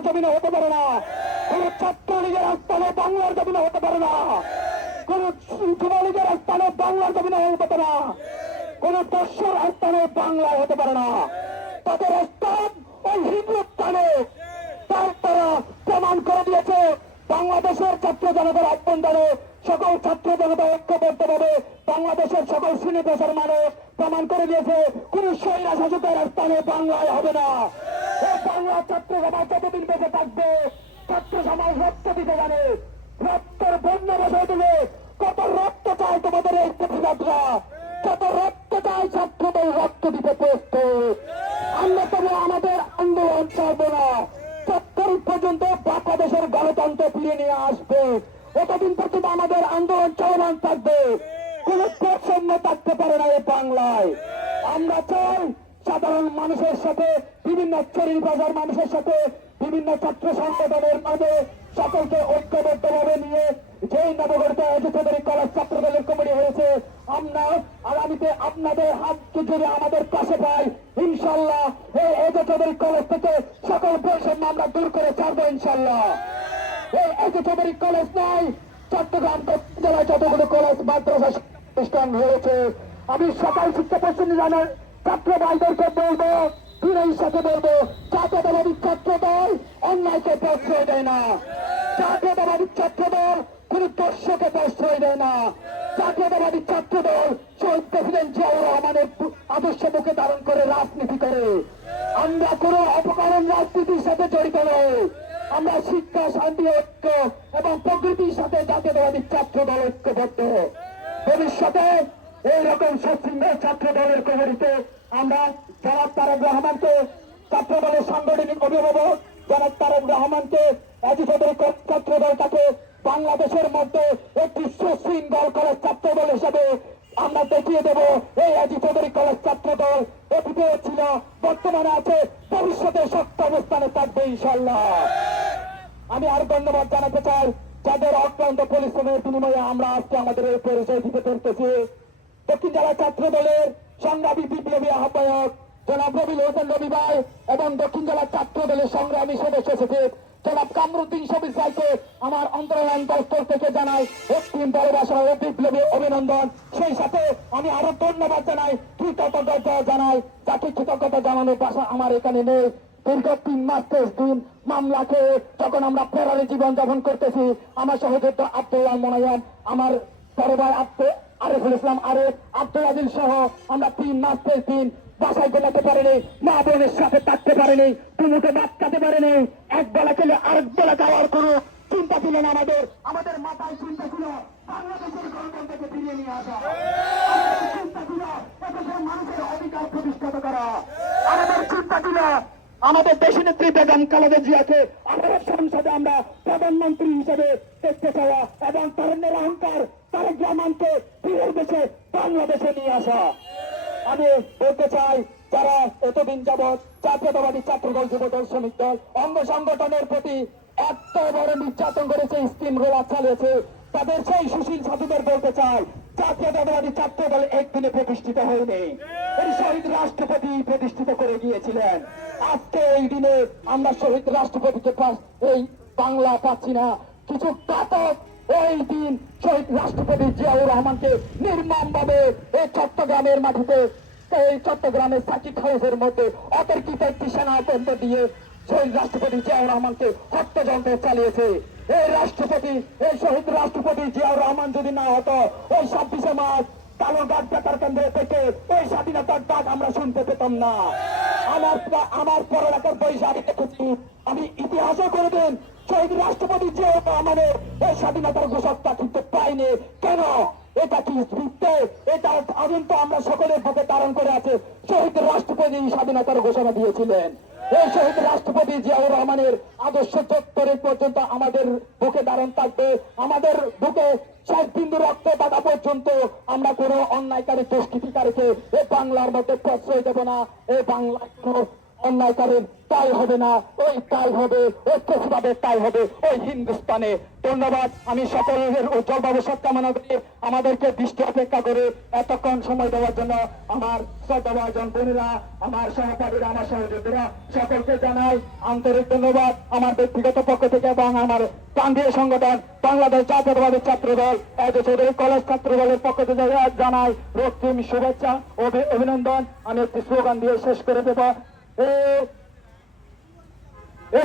বাংলার জমিনে হতে পারে না। কোন ছাত্রলীগের স্থানে বাংলার জমিনে হতে পারে না। কোন যুবলীগের স্থানে বাংলার জমিনে হতে পারে না। কোন দস্যুর স্থানে বাংলা হতে পারে না। তাদের স্থান ওই হিন্দুস্থানে তার তারা প্রমাণ করে দিয়েছে বাংলাদেশের ছাত্র জনতার অভ্যন্তরে সকল ছাত্র জনতা ঐক্যবদ্ধভাবে বাংলাদেশের সকল শ্রেণি পেশার মানুষ প্রমাণ করে দিয়েছে, কোন সৈরা শাসকের স্থানে বাংলায় হবে না। বাংলা ছাত্র সমাজ যতদিন বেঁচে থাকবে, ছাত্র সমাজ রক্ত দিতে জানে। রক্তের বন্যা বসাই দিলে কত রক্ত চায় তোমাদের এই প্রতিবাদরা কত রক্ত চায় ছাত্রদের রক্ত দিতে প্রস্তুত? আমরা আমাদের আন্দোলন ছাড়বো না। সত্তর পর্যন্ত বাংলাদেশের গণতন্ত্র ফিরে নিয়ে আসবে। এতদিন পর্যন্ত আমাদের আন্দোলন চলমান থাকবে, কোন প্রসন্ন থাকতে পারে না এই বাংলায়। আমরা চাই সাধারণ মানুষের সাথে, বিভিন্ন শ্রেণি বাজার মানুষের সাথে, বিভিন্ন ছাত্র সংগঠনের মাঝে সকলকে ঐক্যবদ্ধভাবে নিয়ে যেই নবগঠিত এজুকেটারি কলেজ ছাত্র দলের কমিটি হয়েছে, আমরা আগামীতে আপনাদের হাতকে জুড়ে আমাদের পাশে পাই। ইনশাল্লাহ এই এজুকেটারি কলেজ থেকে সকল বৈষম্য আমরা দূর করে ছাড়বো ইনশাল্লাহ এই এজুকেটারি কলেজ নাই চট্টগ্রাম জেলায় যতগুলো কলেজ, মাদ্রাসা, প্রতিষ্ঠান রয়েছে। আমি সকাল শিক্ষা প্রতিষ্ঠান জানার ছাত্র ভাইদেরকে বলব দিনের সাথে বলব জাতীয়তাবাদী ছাত্র দল অন্যায়কে প্রশ্রয় দেয় না। জাতীয়তাবাদী ছাত্র দল কোন দর্শকে প্রশ্রয় দেয় না। জাতীয়তাবাদী ছাত্র দল শহীদ প্রেসিডেন্ট জিয়াউর রহমানের আদর্শ মুখে ধারণ করে রাজনীতি করে। আমরা কোন অপকরণ রাজনীতির সাথে জড়িত নই। আমরা শিক্ষা, শান্তি, ঐক্য এবং প্রকৃতির সাথে জাতীয়তাবাদী ছাত্র দল ঐক্যবদ্ধ। ভবিষ্যতে এইরকম সচ্ছিন্ন ছাত্র দলের কবরিতে আমরা জনাব তারেক রহমানকে ছাত্র দলের সাংগঠনিক অভিভাবক জনাব তারেক রহমানকে ছাত্র দল তাকে বাংলাদেশের মধ্যে একটি সুশৃঙ্খল কলেজ ছাত্র দল হিসেবে আমরা দেখিয়ে দেব। এই আজি চৌধুরী কলেজ ছাত্র দল অতীতে ছিল, বর্তমানে আছে, ভবিষ্যতে শক্ত অবস্থানে থাকবে ইনশাল্লাহ আমি আর ধন্যবাদ জানাতে চাই, যাদের অক্লান্ত পরিশ্রমের বিনিময়ে আমরা আজকে আমাদের এই পরিচয় দিতে পেরেছি দক্ষিণ জেলা ছাত্র দলের সংগ্রামী বিপ্লবী আহ্বায়ক জনাব রবিল হোসেন রবি ভাই এবং দক্ষিণ জেলা ছাত্র দলের সংগ্রামী সদস্য সচিব জনাব কামরুদ্দিন সবির ভাইকে আমার অন্তরায়ণ স্তর থেকে জানাই অক্তিম ভালোবাসা ও বিপ্লবী অভিনন্দন। সেই সাথে আমি আরও ধন্যবাদ জানাই, কৃতজ্ঞতা জানাই, যাকে কৃতজ্ঞতা জানানোর ভাষা আমার এখানে নেই। দীর্ঘ তিন মাস তেইশ দিন মামলাকে যখন আমরা ফেরারে জীবন যাপন করতেছি, আমার সহযোদ্ধা আব্দুল্লাহ মনায়ান আমার বড় ভাই আরিফুল ইসলাম, আরিফ, আব্দুল আজিল সহ আমরা তিন মাস তেইশ দিন বাসায় গোলাতে পারিনি, মা বোনের সাথে থাকতে পারিনি টুমুকে বাদ কাতে পারিনি, এক বেলা খেলে আরেক বেলা খাওয়ার কোনো চিন্তা ছিল না আমাদের। আমাদের মাথায় চিন্তা ছিল, বাংলাদেশের গণতন্ত্রকে ফিরিয়ে নিয়ে আসা। চিন্তা ছিল মানুষের অধিকার প্রতিষ্ঠিত করা। আমাদের চিন্তা ছিল, আমাদের দেশি নেত্রী বেগম খালেদা জিয়াকে সংসদে আমরা প্রধানমন্ত্রী হিসেবে দেখতে চাওয়া এবং তরুণের অহংকার তারেক রহমানকে ফিরের দেশে বাংলাদেশে নিয়ে আসা। আমি বলতে চাই, যারা এতদিন যাবৎ জাতীয়তাবাদী ছাত্রদল, যুবদল, শ্রমিক দল, অঙ্গ সংগঠনের প্রতি এত বড় নির্যাতন করেছে, স্কিম রোলার চালিয়েছে, তাদের সেই সুশীল সাধুদের বলতে চাই, জাতীয়তাবাদী ছাত্র দল একদিনে প্রতিষ্ঠিত হয়নি। এই শহীদ রাষ্ট্রপতি প্রতিষ্ঠিত করে গিয়েছিলেন। আজকে এই দিনে আমরা শহীদ রাষ্ট্রপতিকে এই বাংলা পাচ্ছি না। কিছু কাতক দিন শহীদ রাষ্ট্রপতি জিয়াউর রহমানকে নির্মম ভাবে এই চট্টগ্রামের মাটিতে, এই চট্টগ্রামের সাকিব হাউসের মধ্যে অতর্কিত একটি সেনাতন্ত্র দিয়ে শহীদ রাষ্ট্রপতি জিয়াউর রহমানকে হত্যাযন্ত্র চালিয়েছে। এই রাষ্ট্রপতি, এই শহীদ রাষ্ট্রপতি জিয়াউর রহমান যদি না হতো, ওই ছাব্বিশে মার্চ কালোঘাট বেতার কেন্দ্র থেকে ওই স্বাধীনতার ডাক আমরা শুনতে পেতাম না। আমার আমার পড়ালেখার পয়সা আমি দেখেছি আমি ইতিহাসে কোনোদিন শহীদ রাষ্ট্রপতি জিয়াউর আমাদের এই স্বাধীনতার ঘোষকটা কিন্তু পাইনি। কেন? এটা কি ভিত্তে এটা আদিন তো আমরা সকলের বুকে ধারণ করে আছে। শহীদ রাষ্ট্রপতি স্বাধীনতার ঘোষণা দিয়েছিলেন। শহীদ রাষ্ট্রপতি জিয়াউর রহমানের আদর্শ চত্বরে পর্যন্ত আমাদের বুকে দারণ থাকবে। আমাদের বুকে শেষ বিন্দু রক্ত বাধা পর্যন্ত আমরা কোনো অন্যায়কারী, দুষ্কৃতিকারীকে এই বাংলার মধ্যে প্রশ্রয় দেব না। এই কোনো অন্যায় করেন তাই হবে না। ওই তাই হবে ঐক্যভাবে তাই হবে, ওই হিন্দুস্তানে। ধন্যবাদ, আমি সকলের উজ্জ্বল ভবিষ্যৎ কামনা করি আমাদেরকে দৃষ্টি অপেক্ষা করে এতক্ষণ সময় দেওয়ার জন্য আমার শ্রদ্ধাভাজন বোনেরা, আমার সহপাঠীরা, আমার সহযোগীরা, সকলকে জানাই আন্তরিক ধন্যবাদ আমার ব্যক্তিগত পক্ষ থেকে এবং আমার প্রান্তীয় সংগঠন বাংলাদেশ জাতীয়তাবাদী ছাত্র দল এজ চৌধুরী কলেজ ছাত্র দলের পক্ষ থেকে জানাই রক্তিম শুভেচ্ছা অভিনন্দন। আমি একটি স্লোগান দিয়ে শেষ করে দেব। এই